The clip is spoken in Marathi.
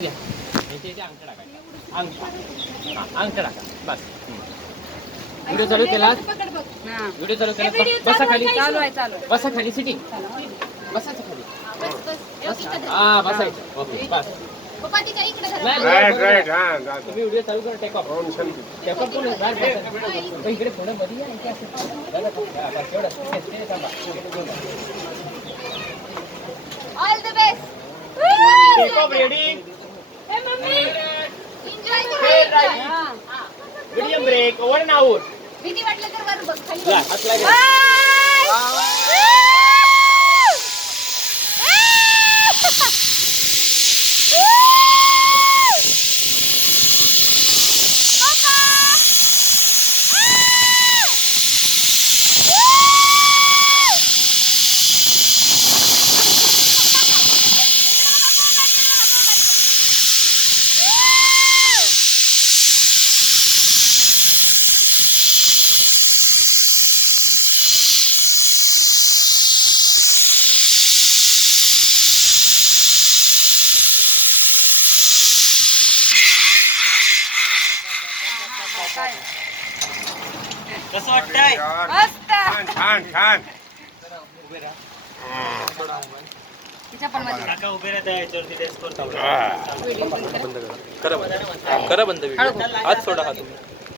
अंक टाका अंक टाका बस. व्हिडिओ चालू केला व्हिडिओ चालू केला बसा खाली चालू आहे बसा खाली सिटिंग बसायचं खाली हा बसायचं ओके बस राईट हां तुम्ही व्हिडिओ चालू करा टेक ऑफ इकडे थोडं मध्ये या इथे all the best take off ready हे mummy medium break over and out भीती वाटलं तर वर बघ खाली ला हात लागेल कसं वाटतंय मस्त छान छान उभे राहा तिच्या पण मध्ये काका उभे राहता याच्यावरती रेस्ट करतो करा बंद व्हिडिओ हात सोडा हा तुम्ही